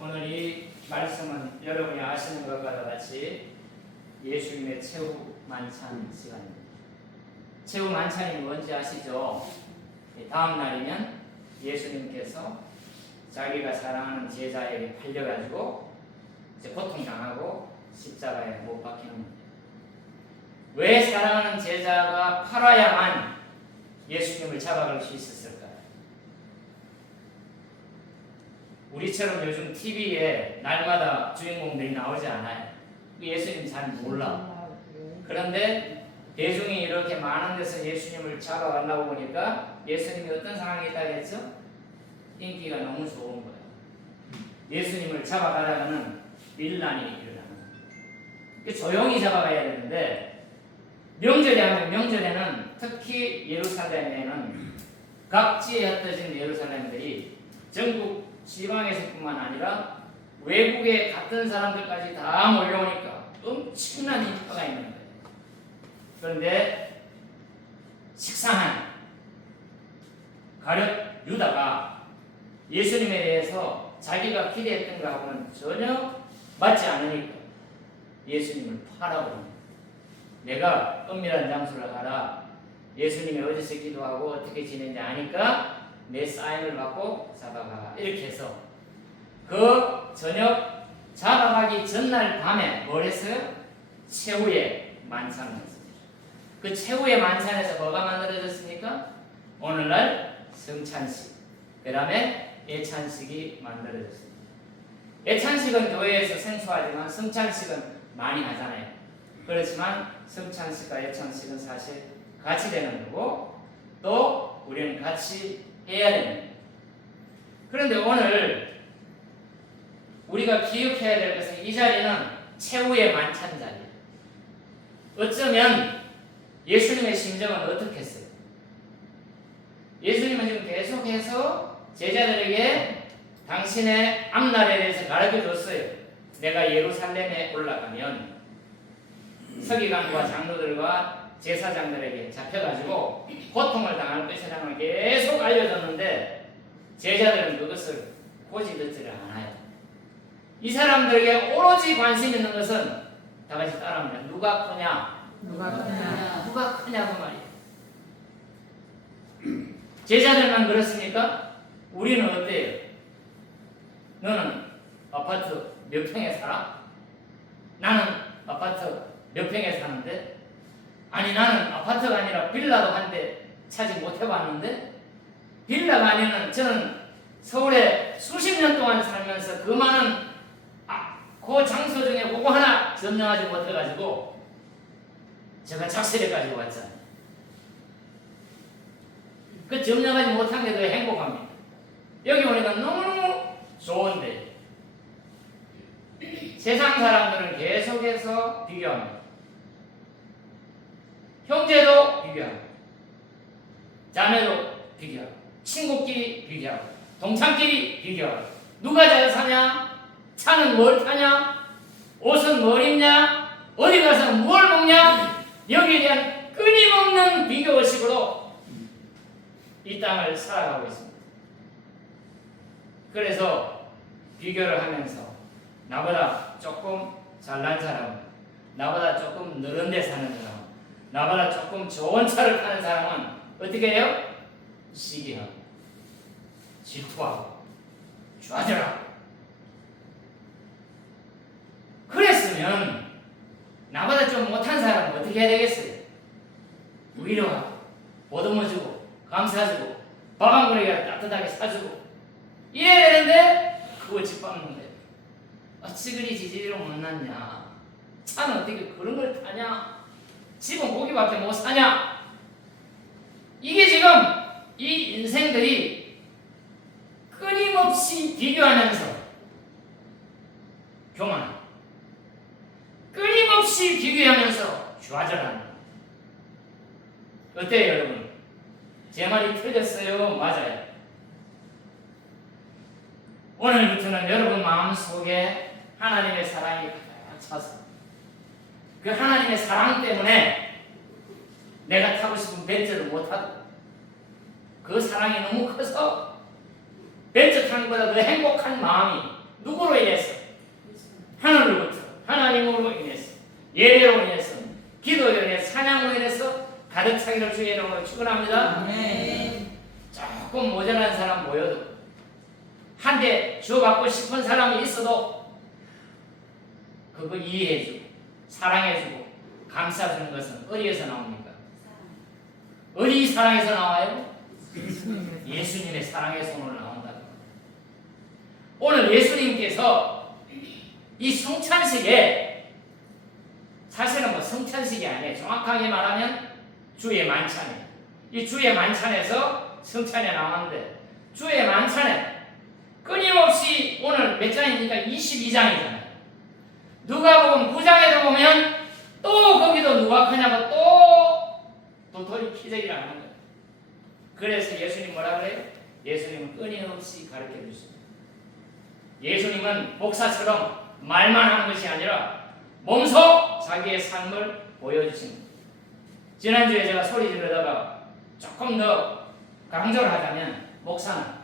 오늘 이 말씀은 여러분이 아시는 것과 같이 예수님의 최후 만찬 시간입니다. 최후 만찬이 뭔지 아시죠? 다음 날이면 예수님께서 자기가 사랑하는 제자에게 팔려가지고 이제 고통당하고 십자가에 못 박히는 겁니다. 왜 사랑하는 제자가 팔아야만 예수님을 잡아갈 수 있었을까요? 우리처럼 요즘 TV에 날마다 주인공들이 나오지 않아요. 예수님 잘 몰라. 그런데 대중이 이렇게 많은 데서 예수님을 잡아가려고 보니까 예수님이 어떤 상황에 있다겠죠? 인기가 너무 좋은 거예요. 예수님을 잡아가려면 밀란이 일어나는 거예요. 조용히 잡아가야 되는데 명절에 하면 명절에는 특히 예루살렘에는 각지에 흩어진 예루살렘들이 전국 지방에서뿐만 아니라 외국에 갔던 사람들까지 다 몰려오니까 엄청난 인파가 있는 거예요. 그런데 식상한 가룟 유다가 예수님에 대해서 자기가 기대했던 것하고는 전혀 맞지 않으니까 예수님을 팔아버립니다. 내가 은밀한 장소를 가라. 예수님이 어디서 기도하고 어떻게 지내는지 아니까 내 사인을 받고 잡아가. 이렇게 해서 그 저녁 잡아가기 전날 밤에 뭘 했어요? 최후의 만찬을 했습니다. 그 최후의 만찬에서 뭐가 만들어졌습니까? 오늘날 성찬식, 그 다음에 예찬식이 만들어졌습니다. 예찬식은 교회에서 생소하지만 성찬식은 많이 하잖아요. 그렇지만 성찬식과 예찬식은 사실 같이 되는 거고 또 우리는 같이 해야 됩니다. 그런데 오늘 우리가 기억해야 될 것은 이 자리는 최후의 만찬 자리예요. 어쩌면 예수님의 심정은 어떻겠어요? 예수님은 지금 계속해서 제자들에게 당신의 앞날에 대해서 가르쳐 줬어요. 내가 예루살렘에 올라가면 서기관과 장로들과 제사장들에게 잡혀가지고 고통을 당할 것이라는 걸 계속 알려줬는데 제자들은 그것을 고집듣지를 않아요. 이 사람들에게 오로지 관심 있는 것은 다 같이 따라합니다. 누가 크냐? 누가 크냐? 누가 크냐고 말이에요. 제자들만 그렇습니까? 우리는 어때요? 너는 아파트 몇 평에 살아? 나는 아파트 몇 평에 사는데? 아니 나는 아파트가 아니라 빌라도 한 대 차지 못해봤는데 빌라가 아니면 저는 서울에 수십 년 동안 살면서 그 많은 그 장소 중에 그거 하나 점령하지 못해가지고 제가 작세를 가지고 왔잖아요. 그 점령하지 못한 게 더 행복합니다. 여기 오니까 너무너무 좋은데 세상 사람들은 계속해서 비교합니다. 형제도 비교하고 자매도 비교하고 친구끼리 비교하고 동창끼리 비교하고 누가 잘 사냐? 차는 뭘 타냐? 옷은 뭘 입냐? 어디 가서 뭘 먹냐? 여기에 대한 끊임없는 비교의식으로 이 땅을 살아가고 있습니다. 그래서 비교를 하면서 나보다 조금 잘난 사람, 나보다 조금 느린 데 사는 사람, 나보다 조금 좋은 차를 타는 사람은 어떻게 해요? 시기하고 질투하고 좌절하고. 그랬으면 나보다 좀 못한 사람은 어떻게 해야 되겠어요? 위로하고 보듬어주고 감사해주고 밥 한 그릇이라도 따뜻하게 사주고 이래야 되는데 그거 짓밟는데 어찌 그리 지지리로 못났냐? 차는 어떻게 그런 걸 타냐? 집은 고기밖에 못 사냐? 이게 지금 이 인생들이 끊임없이 비교하면서 교만하고 끊임없이 비교하면서 좌절하는. 어때요 여러분? 제 말이 틀렸어요? 맞아요. 오늘부터는 여러분 마음속에 하나님의 사랑이 가득 차서 그 하나님의 사랑 때문에 내가 타고 싶은 벤츠를 못 타고 그 사랑이 너무 커서 벤츠 타는 것보다 더 행복한 마음이 누구로 인해서? 하늘로부터 하나님으로 인해서 예배로 인해서 기도로 인해서 찬양으로 인해서 가득 차기를 주의 이름으로 축원합니다. 조금 모자란 사람 보여도 한 대 주어받고 싶은 사람이 있어도 그거 이해해주고 사랑해주고 감싸주는 것은 어디에서 나옵니까? 어디 사랑에서 나와요? 예수님의 사랑의 손으로 나온다. 오늘 예수님께서 이 성찬식에 사실은 뭐 성찬식이 아니에요. 정확하게 말하면 주의 만찬이에요. 이 주의 만찬에서 성찬에 나왔는데 주의 만찬에 끊임없이 오늘 몇 장입니까? 22장이잖아요. 누가복음 9장에도 보면 또 거기도 누가 크냐고 또 도토리 키재기를 하는 거예요. 그래서 예수님 뭐라 그래요? 예수님은 끊임없이 가르쳐 주십니다. 예수님은 목사처럼 말만 하는 것이 아니라 몸소 자기의 삶을 보여주십니다. 지난주에 제가 소리 지르다가 조금 더 강조를 하자면 목사는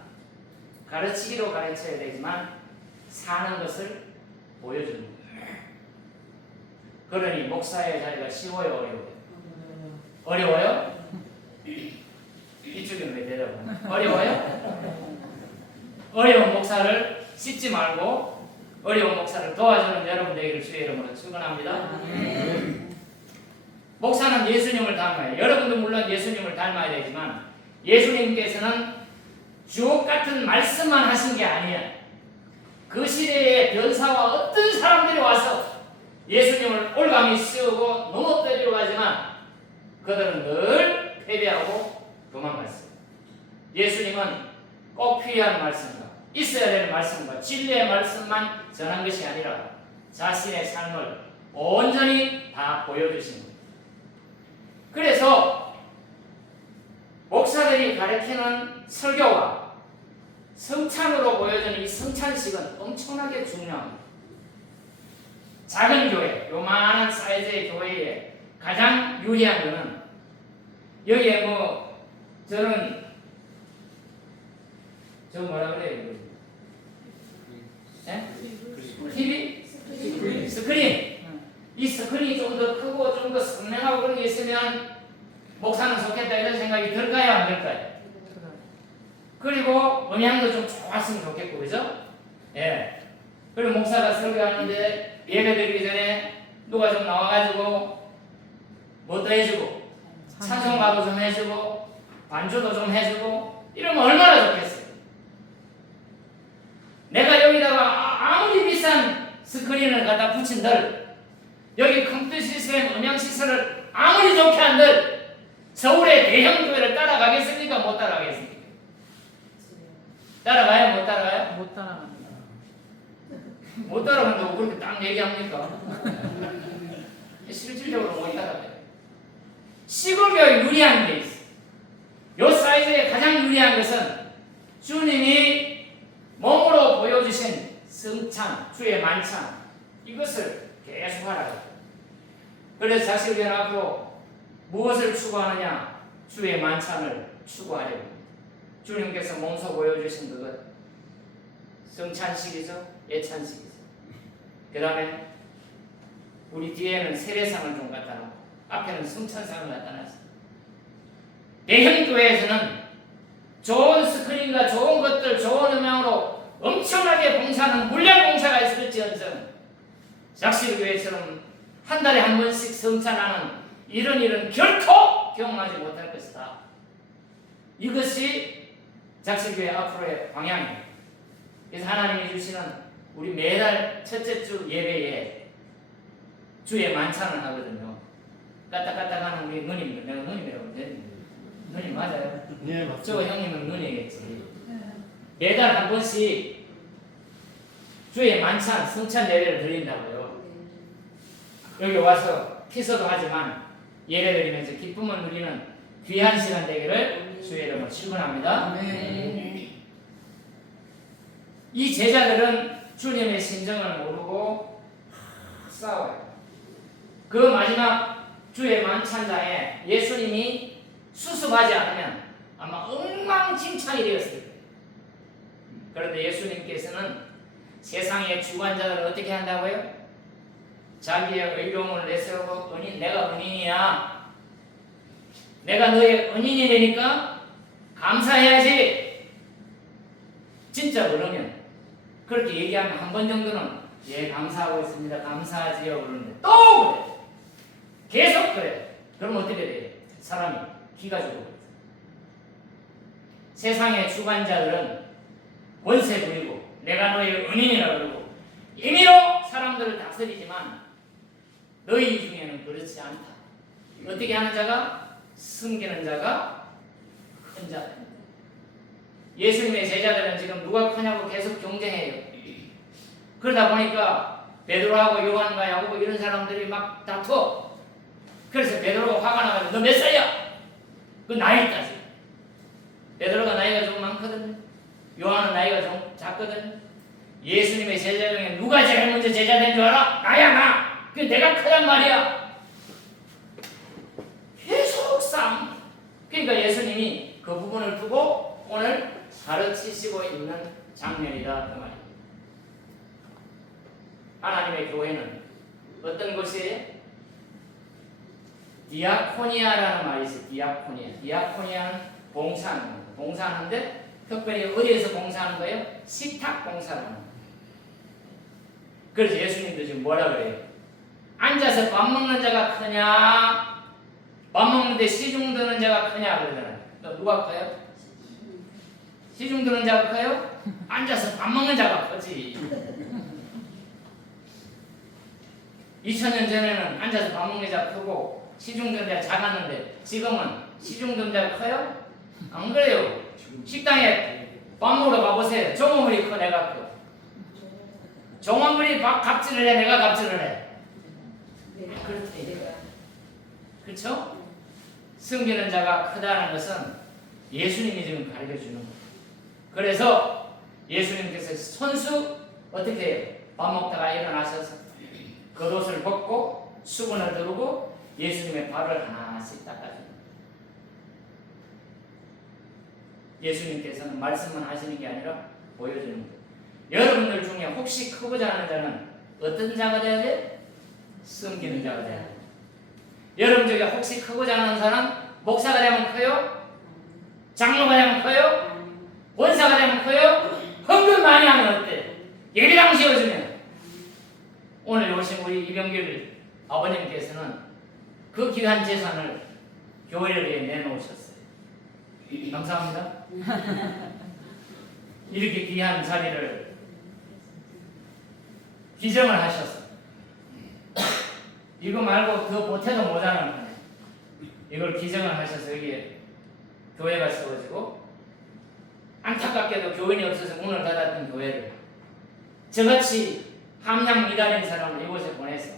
가르치기로 가르쳐야 되지만 사는 것을 보여주는 거예요. 그러니 목사의 자리가 쉬워요, 어려워요? 어려워요? 이쪽은 왜 대답을? 어려워요? 어려운 목사를 씻지 말고 어려운 목사를 도와주는 여러분 되기를 주의 이름으로 축원합니다. 목사는 예수님을 닮아요. 여러분도 물론 예수님을 닮아야 되지만 예수님께서는 주옥 같은 말씀만 하신 게 아니에요. 그 시대에 변사와 어떤 사람들이 와서 예수님을 올감이 씌우고 넘어뜨리려고 하지만 그들은 늘 패배하고 도망갔어요. 예수님은 꼭 필요한 말씀과 있어야 되는 말씀과 진리의 말씀만 전한 것이 아니라 자신의 삶을 온전히 다 보여주신 거예요. 그래서 목사들이 가르치는 설교와 성찬으로 보여주는 이 성찬식은 엄청나게 중요합니다. 작은 교회, 요만한 사이즈의 교회에 가장 유리한 것은 여기에 뭐 저는 저 뭐라 그래요? 네? TV? 스크린. 이 스크린이 좀 더 크고 좀 더 선명하고 그런 게 있으면 목사는 좋겠다 이런 생각이 들까요? 안 들까요? 그리고 음향도 좀 좋았으면 좋겠고, 그죠? 예. 그리고 목사가 설교하는데 예배 드리기 전에 누가 좀 나와가지고 뭐도 해주고 찬송가도 좀 해주고 반주도 좀 해주고 이러면 얼마나 좋겠어요. 내가 여기다가 아무리 비싼 스크린을 갖다 붙인들 여기 컴퓨터 시스템, 음향 시설을 아무리 좋게 한들 서울의 대형 교회를 따라가겠습니까? 못 따라가겠습니까? 따라가요? 못 따라가요? 못 따라갑니다. 못 따라간다고 그렇게 딱 얘기합니까? 실질적으로 못 따라가요. 시골교회 유리한 게 있어요. 요 사이즈에 가장 유리한 것은 주님이 몸으로 보여주신 성찬, 주의 만찬 이것을 계속 하라고. 그래서 자식교회는 앞으로 무엇을 추구하느냐? 주의 만찬을 추구하려고. 주님께서 몸소 보여주신 그것 성찬식이죠, 예찬식이죠. 그 다음에 우리 뒤에는 세례상을 좀 갖다 놓고 앞에는 성찬상을 갖다 놨어요. 대형 교회에서는 좋은 스크린과 좋은 것들, 좋은 음향으로 엄청나게 봉사하는 물량 봉사가 있을지언정 작실교회처럼 한 달에 한 번씩 성찬하는 이런 일은 결코 경험하지 못할 것이다. 이것이 작실교회 앞으로의 방향입니다. 그래서 하나님이 주시는 우리 매달 첫째 주 예배에 주의 만찬을 하거든요. 까딱까딱하는 우리 누님, 내가 누님이라고 했는데 누님 맞아요? 네, 맞죠. 저 형님은 누님이겠지. 매달 한 번씩 주의 만찬, 성찬 예배를 드린다고요. 여기 와서 피서도 하지만 예배 드리면서 기쁨을 누리는 귀한 시간 되기를 주의 이름으로 축원합니다. 이 제자들은 주님의 심정을 모르고 싸워요. 그 마지막 주의 만찬장에 예수님이 수습하지 않으면 아마 엉망진창이 되었을 거예요. 그런데 예수님께서는 세상의 주관자들은 어떻게 한다고요? 자기의 의로움을 내세우고 내가 은인이야. 내가 너의 은인이 되니까 감사해야지. 진짜 그러면 그렇게 얘기하면 한 번 정도는 예 감사하고 있습니다. 감사하지요 그러는데 또 그래. 계속 그래. 그럼 어떻게 돼요? 사람이 기가 죽어. 세상의 주관자들은 권세 부리고 내가 너의 은인이라 그러고 임의로 사람들을 다스리지만 너희 중에는 그렇지 않다. 어떻게 하는 자가? 숨기는 자가 큰 자다. 예수님의 제자들은 지금 누가 크냐고 계속 경쟁해요. 그러다 보니까 베드로하고 요한과 야고보 이런 사람들이 막 다투어. 그래서 베드로가 화가 나가지고 너 몇 살이야? 그 나이 따지. 베드로가 나이가 좀 많거든. 요한은 나이가 좀 작거든. 예수님의 제자 중에 누가 제일 먼저 제자 된 줄 알아? 나야 나. 그 내가 크단 말이야. 계속 싸움. 그러니까 예수님이 그 부분을 두고 오늘 가르치시고 있는 장면이다 그 말이에요. 하나님의 교회는 어떤 곳이에요? 디아코니아라는 말이 있어요. 디아코니아. 디아코니아는 봉사하는 거예요. 봉사하는데 특별히 어디에서 봉사하는 거예요? 식탁 봉사라는 거예요. 그래서 예수님도 지금 뭐라 그래요? 앉아서 밥 먹는 자가 크냐? 밥 먹는데 시중 드는 자가 크냐? 그러잖아요. 누가 커요? 시중 드는 자가 커요? 앉아서 밥 먹는 자가 크지. 2000년 전에는 앉아서 밥 먹는 자가 크고 시중 드는 자가 작았는데 지금은 시중 드는 자가 커요? 안 그래요. 식당에 밥 먹으러 가보세요. 종업원이 커 내가 커. 종업원이 갑질을 해 내가 갑질을 해. 그렇대. 그렇죠? 숨기는 자가 크다는 것은 예수님이 지금 가르쳐 주는 거예요. 그래서 예수님께서 손수 어떻게 해요? 밥 먹다가 일어나셔서 겉옷을 벗고 수건을 두르고 예수님의 발을 하나씩 닦아줍니다. 예수님께서는 말씀만 하시는 게 아니라 보여주는 거예요. 여러분들 중에 혹시 크고자 하는 자는 어떤 자가 돼야 돼? 숨기는 자가 돼야 돼. 여러분 중에 혹시 크고자 하는 사람 목사가 되면 커요? 장로가 되면 커요? 원사가 되면 커요? 헌금 많이 하면 어때? 예배당 지어주면. 오늘 오신 우리 이병길 아버님께서는 그 귀한 재산을 교회를 위해 내놓으셨어요. 감사합니다. 이렇게 귀한 자리를 기증을 하셔서 이거 말고 더 보태도 모자라는 거예요. 이걸 기증을 하셔서 여기에 교회가 세워지고 안타깝게도 교인이 없어서 문을 닫았던 교회를 저같이 함량 미달인 사람을 이곳에 보내서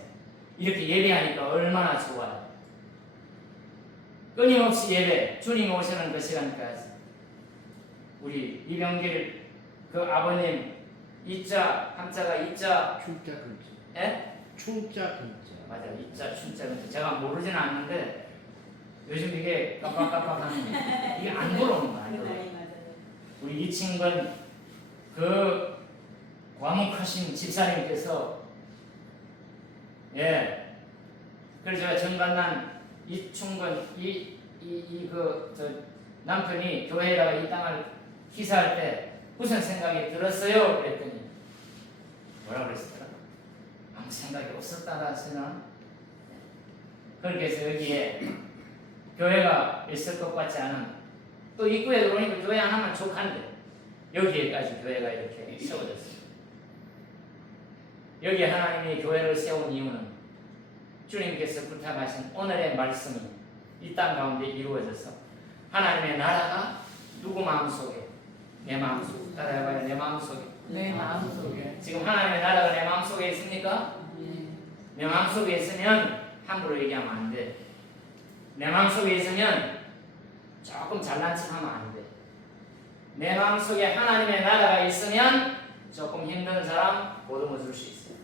이렇게 예배하니까 얼마나 좋아요. 끊임없이 예배, 주님 오시는 그 시간까지 우리 이병길 그 아버님 이자 한자가 이자 춘자 근자. 예? 춘자 근자. 맞아, 이자 춘자 근자. 제가 모르지는 않는데 요즘 이게 깜빡깜빡하는 이게 안 들어오는 거 아니에요? 우리 이친근 그 과묵하신 집사님께서 예, 그래서 제가 정관난 이충근 저 남편이 교회에다가 이 땅을 기사할 때 무슨 생각이 들었어요? 그랬더니 뭐라 그랬더라? 아무 생각이 없었다라 하시나? 그렇게 해서 여기에 교회가 있을 것 같지 않은 또 입구에 들어오니까 교회 안 하면 족한데 여기에까지 교회가 이렇게 세워졌어요. 여기 하나님이 교회를 세운 이유는 주님께서 부탁하신 오늘의 말씀이 이 땅 가운데 이루어져서 하나님의 나라가 누구 마음속에? 내 마음속에. 따라해봐요. 내 마음속에. 내 마음속에. 지금 하나님의 나라가 내 마음속에 있습니까? 내 마음속에 있으면 함부로 얘기하면 안 돼. 내 마음속에 있으면 조금 잘난 척하면 안 돼. 내 마음속에 하나님의 나라가 있으면 조금 힘든 사람 보듬어 줄 수 있어요.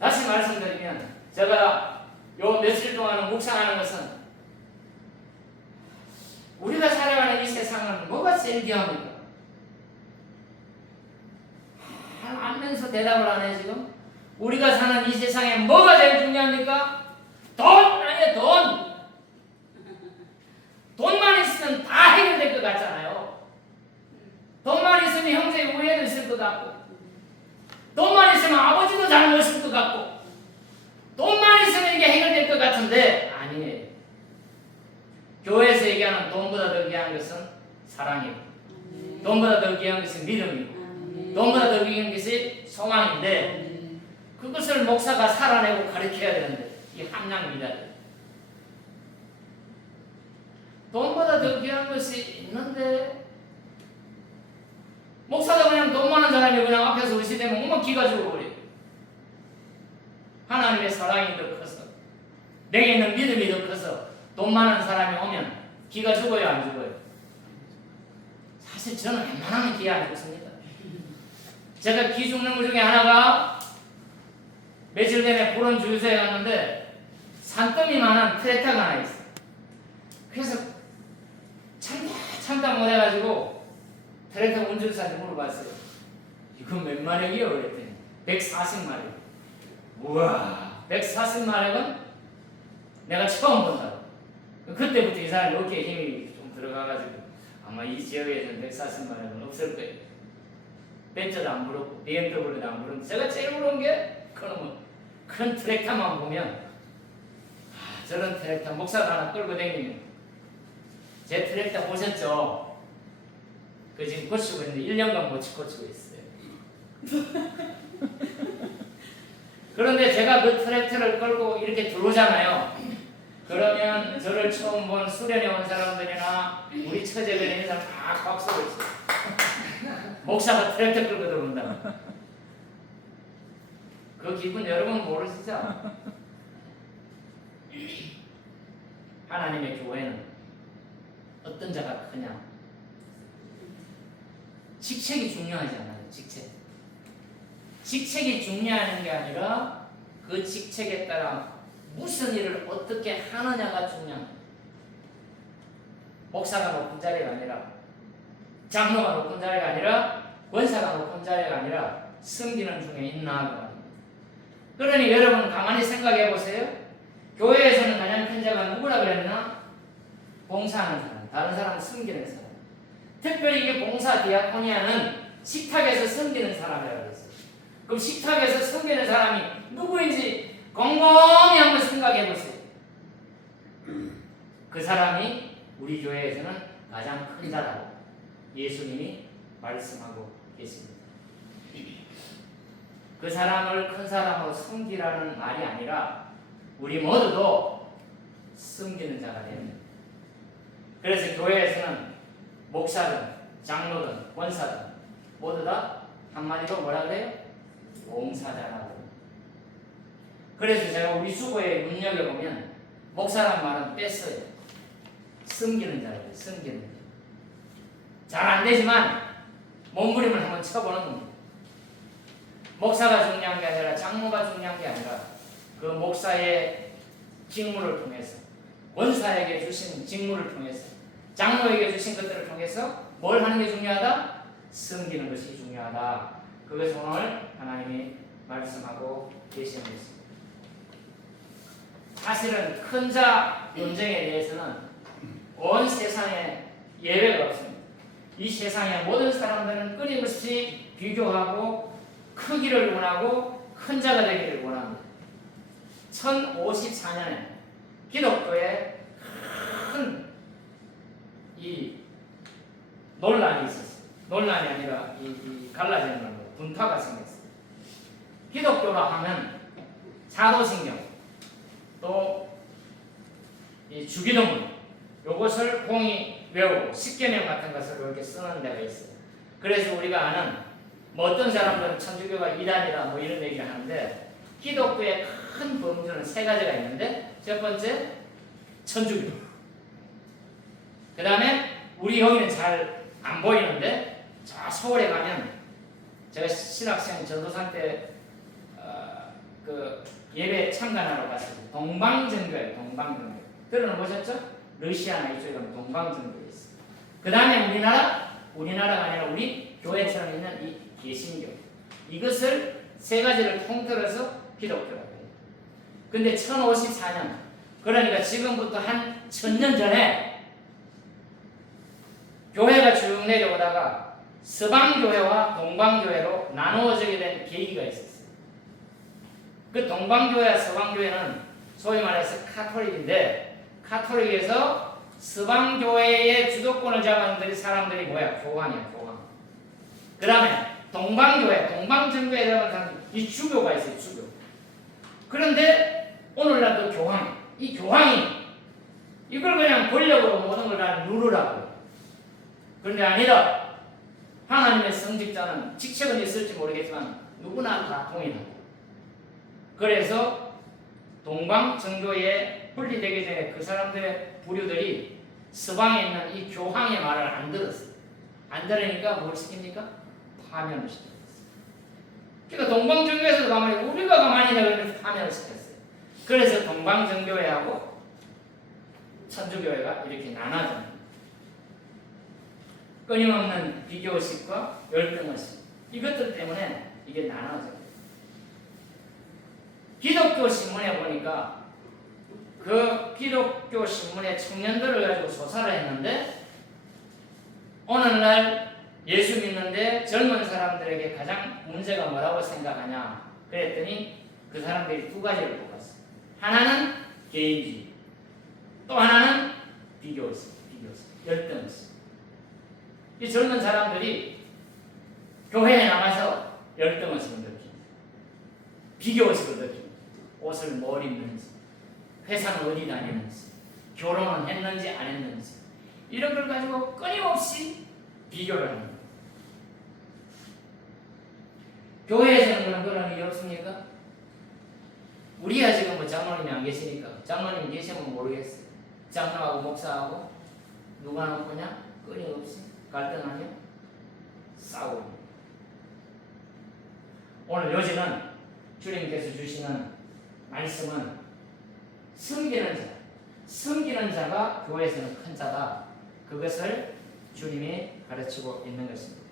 다시 말씀드리면 제가 요 며칠 동안 묵상하는 것은 우리가 살아가는 이 세상은 뭐가 제일 귀합니까? 하면서 대답을 안 해 지금? 우리가 사는 이 세상에 뭐가 제일 중요합니까? 돈 아니에요, 돈. 돈만 있으면 다 해결될 것 같잖아요. 돈만 있으면 형제 우애도 있을 것 같고, 돈만 있으면 아버지도 잘 모실 것 같고, 돈만 있으면 이게 해결될 것 같은데 아니에요. 교회에서 얘기하는 돈보다 더 귀한 것은 사랑이고, 돈보다 더 귀한 것은 믿음이고, 돈보다 더 귀한 것이 소망인데, 그것을 목사가 살아내고 가르쳐야 되는데 이 함량입니다. 돈보다 더 귀한 것이 있는데 목사도 그냥 돈 많은 사람이 그냥 앞에서 의시되면 엄마 기가 죽어버려요. 하나님의 사랑이 더 커서, 내게 있는 믿음이 더 커서 돈 많은 사람이 오면 기가 죽어요, 안 죽어요? 사실 저는 웬만하면 기 안 죽습니다. 제가 기 죽는 것 중에 하나가 며칠 전에 보론 주유소에 갔는데 산더미만한 트랙터가 하나 있어요. 그래서 참다 못해가지고 트랙터 운전사한테 물어봤어요. 이거 몇 마력이요? 그랬더니 140마력. 우와, 140마력은 내가 처음 본다. 그때부터 이 사람이 어깨에 힘이 좀 들어가가지고 아마 이 지역에서는 140마력은 없을 거예요. 벤츠도 안 부르고 BMW도 안 부르고, 제가 제일 부러운 게 그놈은 큰 트랙터만 보면 저런 트랙터 목사가 하나 끌고 다니면, 제 트랙터 보셨죠? 그 지금 고치고 있는데 1년간 못 고치고 있어요. 그런데 제가 그 트랙터를 끌고 이렇게 들어오잖아요. 그러면 저를 처음 본 수련회 온 사람들이나 우리 처제들이 있는 사람 다 박수를 쳐요. 목사가 트랙터 끌고 들어온다. 그 기분 여러분 모르시죠? 하나님의 교회는 어떤 자가 크냐? 직책이 중요하지 않아요. 직책이 중요한 게 아니라 그 직책에 따라 무슨 일을 어떻게 하느냐가 중요합니다. 목사가 높은 자리가 아니라, 장로가 높은 자리가 아니라, 권사가 높은 자리가 아니라 섬기는 중에 있나. 그러니 여러분 가만히 생각해 보세요. 교회에서는 가장 큰 자가 누구라 그랬나? 봉사하는 사람, 다른 사람은 섬기는 사람. 특별히 이게 봉사 디아코니아는 식탁에서 섬기는 사람이라고 했어요. 그럼 식탁에서 섬기는 사람이 누구인지 곰곰이 한번 생각해 보세요. 그 사람이 우리 교회에서는 가장 큰 자라고 예수님이 말씀하고 계십니다. 그 사람을 큰 사람으로 섬기라는 말이 아니라 우리 모두도 섬기는 자가 됩니다. 그래서 교회에서는 목사든 장로든 권사든 모두 다 한마디로 뭐라 그래요? 봉사자라고. 그래서 제가 우리 수고에 눈여겨보면 목사란 말은 뺐어요. 섬기는 자라고. 섬기는 자. 잘 안 되지만 몸부림을 한번 쳐보는 겁니다. 목사가 중요한 게 아니라, 장로가 중요한 게 아니라, 그 목사의 직무를 통해서, 권사에게 주신 직무를 통해서, 장로에게 주신 것들을 통해서 뭘 하는 게 중요하다? 섬기는 것이 중요하다. 그것을 오늘 하나님이 말씀하고 계시는 것입니다. 사실은 큰 자 논쟁에 대해서는 온 세상에 예외가 없습니다. 이 세상의 모든 사람들은 끊임없이 비교하고 크기를 원하고 큰 자가 되기를 원합니다. 1054년에 기독교에 큰 이 논란이 있었어요. 논란이 아니라 이 갈라지는 걸로 분파가 생겼어요. 기독교라 하면 사도신경 또 이 주기도문 요것을 공히 외우고 십계명 같은 것을 이렇게 쓰는 데가 있어요. 그래서 우리가 아는 뭐 어떤 사람들은 천주교가 이단이다 뭐 이런 얘기를 하는데, 기독교의 큰 범주는 세 가지가 있는데, 첫 번째 천주교, 그 다음에 우리 여기는 잘 안 보이는데 저 서울에 가면, 제가 신학생 전도사 때 그 예배 참관하러 갔어요. 동방정교예요. 동방정교 들어보셨죠? 러시아나 이쪽에 가면 동방정교가 있어요. 그 다음에 우리나라가 아니라 우리 교회처럼 있는 이 개신교, 이것을 세 가지를 통틀어서 기독교라고 해요. 근데 1054년, 그러니까 지금부터 한 1000년 전에 교회가 쭉 내려오다가 서방교회와 동방교회로 나누어지게 된 계기가 있었어요. 그 동방교회와 서방교회는 소위 말해서 카톨릭인데, 카톨릭에서 서방교회의 주도권을 잡았는 사람들이 뭐야? 교황이야, 교황. 그 다음에 동방교회, 동방정교회에 들어간 이 주교가 있어요, 주교. 그런데 오늘날도 교황, 이 교황이 이걸 그냥 권력으로 모든 걸 다 누르라고요. 그런데 아니라 하나님의 성직자는 직책은 있을지 모르겠지만 누구나 다 동일하고, 그래서 동방정교회에 분리되기 전에 그 사람들의 부류들이 서방에 있는 이 교황의 말을 안 들었어요. 안 들으니까 뭘 시킵니까? 파면을 시켰어요. 그러니까 동방정교회에서도 가만히 우리가 가만히 그러면서 파면을 시켰어요. 그래서 동방정교회하고 천주교회가 이렇게 나눠집니다. 끊임없는 비교의식과 열등의식, 이것들 때문에 이게 나눠져요. 기독교 신문에 보니까 그 기독교 신문의 청년들을 가지고 조사를 했는데, 오늘날 예수 믿는데 젊은 사람들에게 가장 문제가 뭐라고 생각하냐 그랬더니 그 사람들이 두 가지를 뽑았어요. 하나는 개인주의, 또 하나는 비교의식, 열등의식. 이 젊은 사람들이 교회에 나가서 열등의식을 느낍니다. 비교의식을 느낍니다. 옷을 뭘 입는지, 회사는 어디 다니는지, 결혼은 했는지 안 했는지, 이런 걸 가지고 끊임없이 비교를 합니다. 교회에서는 그런 일이 없습니까? 우리야 지금 뭐 장로님이 안 계시니까, 장로님 계시면 모르겠어요. 장로하고 목사하고 누가 높으냐? 끊임없이 갈등하며 싸우고. 오늘 요즘은 주님께서 주시는 말씀은 섬기는 자가 교회에서는 큰 자다. 그것을 주님이 가르치고 있는 것입니다.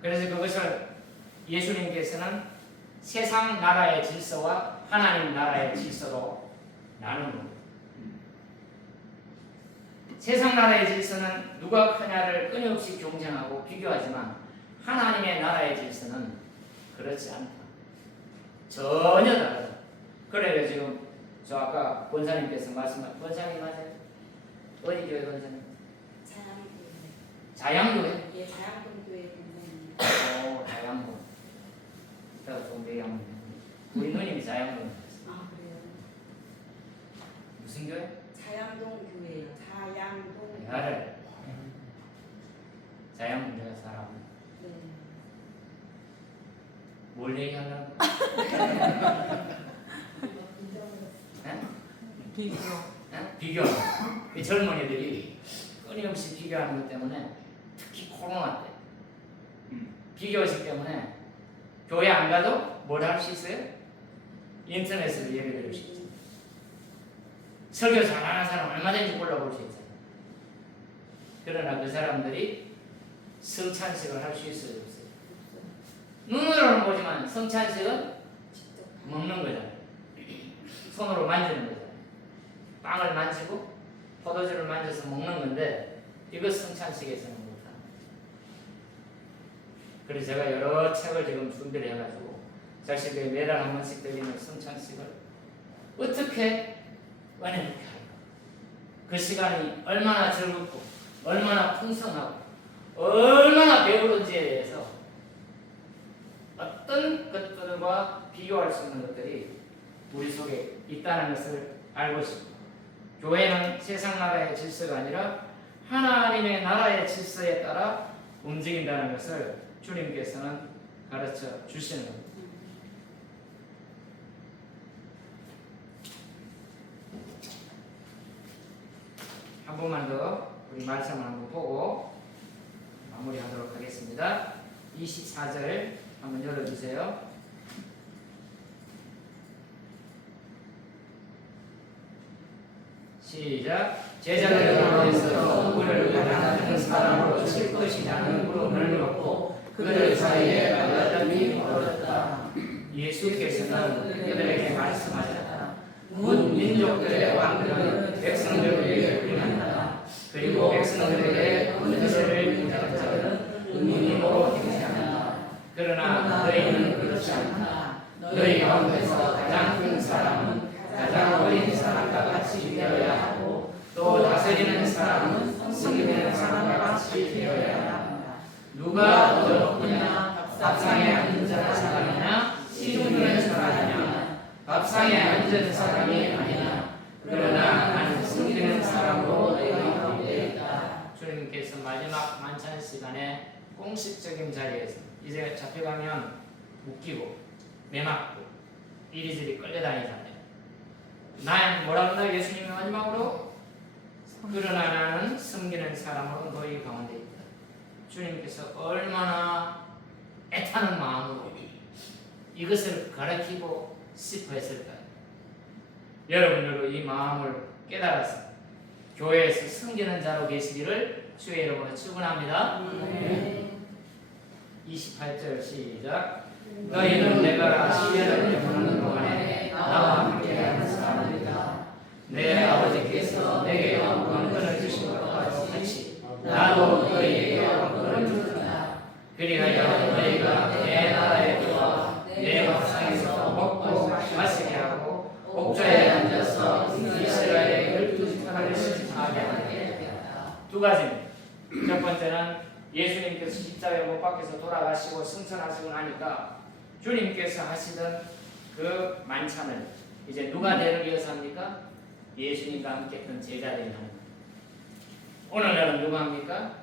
그래서 그것을 예수님께서는 세상 나라의 질서와 하나님 나라의 질서로 나누는 겁니다. 세상 나라의 질서는 누가 크냐를 끊임없이 경쟁하고 비교하지만, 하나님의 나라의 질서는 그렇지 않다. 전혀 다르다. 그래요. 지금 저 아까 권사님께서 말씀하신, 권사님 맞아요? 어디 교회 권사님? 자양교회. 예, 자양동교회 권사님. 자양동. 제가 좀 얘기하면 우리 누님이 자양동. 아, 그래요? 무슨 교회? 자양동 교회요. 자양동. 나를 자양동 내가 살아. 네. 뭘 얘기하려고? 비교. 이 젊은이들이 끊임없이 비교하는 것 때문에, 특히 코로나 때 비교의식 때문에 교회 안 가도 뭘 할 수 있어요? 인터넷으로 예배 드릴 수 있죠. 설교 잘하는 사람 얼마든지 골라볼 수 있잖아요. 그러나 그 사람들이 성찬식을 할 수 있어요, 없어요? 눈으로는 보지만 성찬식은 먹는 거잖아요. 손으로 만지는 거잖아요. 빵을 만지고 포도주를 만져서 먹는 건데, 이거 성찬식에서는 못합니다. 그래서 제가 여러 책을 지금 준비를 해가지고 자식들이 매달 한 번씩 드리는 성찬식을 어떻게 은혜롭게 할까, 그 시간이 얼마나 즐겁고 얼마나 풍성하고 얼마나 배부른지에 대해서 어떤 것들과 비교할 수 있는 것들이 우리 속에 있다는 것을 알고 싶습니다. 교회는 세상 나라의 질서가 아니라 하나님의 나라의 질서에 따라 움직인다는 것을 주님께서는 가르쳐 주시는 겁니다. 한 번만 더 우리 말씀을 한번 보고 마무리하도록 하겠습니다. 24절 한번 열어주세요. 시작. 제자들 가운데서 누구를 그들 사이에 말다툼이 벌어졌다. 예수께서는 그들에게 말씀하셨다. 문 민족들의 왕들은 백성들 위에 군림한다. 그리고 백성들에게 권세를 부여한 자들은 은민으로 행세한다. 그러나 너희는 그렇지 않다. 너희 가운데서 가장 큰 사람은 가장 어린 사람과 같이 되어야 하고 또 다스리는 사람은 승리되는 사람과 같이 되어야 한다. 누가 더 높으냐? 밥상에 앉은 사람이냐? 시중하는 사람이냐? 밥상에 앉은 사람이 아니냐? 그러나 나는 승리되는 사람으로 너희가 가운데 있다. 주님께서 마지막 만찬 시간에 공식적인 자리에서 이제 잡혀가면 웃기고 매맞고 이리저리 끌려다니잖아요. 난 뭐라 그러나 예수님이 마지막으로 그러나 나는 섬기는 사람으로 너희 가운데 있다. 주님께서 얼마나 애타는 마음으로 이것을 가르치고 싶어 했을까요? 여러분들도 이 마음을 깨달아서 교회에서 섬기는 자로 계시기를 주의 이름으로 축원합니다. 28절 시작. 너희는 내가 시대를 베푸는 동안에 나와 함께하는 사람들이다. 내 아버지께서 내게 왕권을 주신 것과 같이 나도 너희에게 왕권을 주리라. 그리하여 너희가 내 나라에 들어와 내 밥상에서 먹고 마시게 하고 옥좌에 앉아서 이스라엘의 12지파를 시집하게 하게. 두 가지입니다. 첫 번째는 예수님께서 십자가에 못 박혀서 돌아가시고 승천하시고 나니까 주님께서 하시던 그 만찬을 이제 누가 대를 이어서 합니까? 예수님과 함께 했던 제자들이 하는 거예요. 오늘날은 누가 합니까?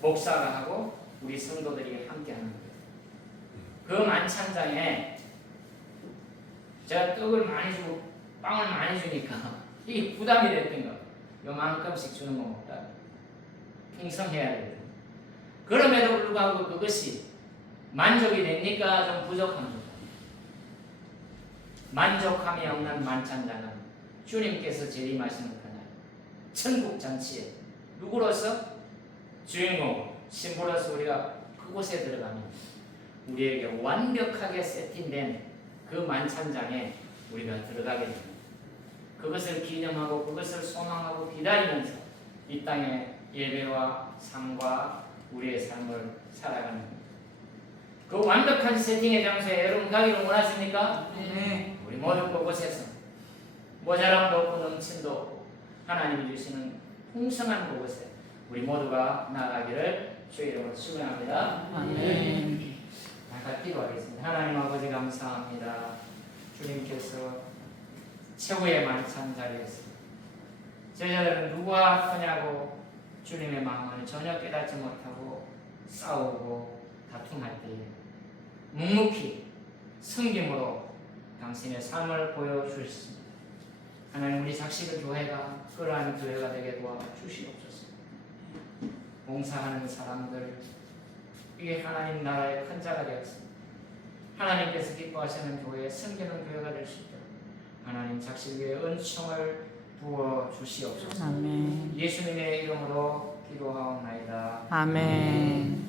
목사가 하고 우리 성도들이 함께 하는 거예요. 그 만찬장에 제가 떡을 많이 주고 빵을 많이 주니까 이게 부담이 됐던 거예요. 요만큼씩 주는 거 먹다 풍성해야 돼요. 그럼에도 불구하고 그것이 만족이 됩니까? 좀 부족합니다. 만족함이 없는 만찬장은 주님께서 재림하시는 그날 천국 잔치에 누구로서? 주인공 신부로서 우리가 그곳에 들어가면 우리에게 완벽하게 세팅된 그 만찬장에 우리가 들어가게 됩니다. 그것을 기념하고 그것을 소망하고 기다리면서 이 땅의 예배와 삶과 우리의 삶을 살아가는 겁니다. 그 완벽한 세팅의 장소에 여러분 가기를 원하십니까? 네. 우리 모든 그곳에서 모자람도 없고 넘침도 없고 하나님이 주시는 풍성한 그곳에 우리 모두가 나아가기를 주의 이름으로 축원합니다. 아멘. 같이 기도하겠습니다. 하나님 아버지 감사합니다. 주님께서 최고의 만찬 자리에서 제자들은 누구와 하냐고 주님의 마음을 전혀 깨닫지 못하고 싸우고 다툼할 때에 묵묵히 섬김으로 당신의 삶을 보여주셨습니다. 하나님 우리 작식의 교회가 그러한 교회가 되게 도와주시옵소서. 봉사하는 사람들 이게 하나님 나라의 큰 자가 되었습니다. 하나님께서 기뻐하시는 교회, 섬기는 교회가 될 수 있도록 하나님 작식의 은총을 부어 주시옵소서. 아멘. 예수님의 이름으로 기도하옵나이다. 아멘.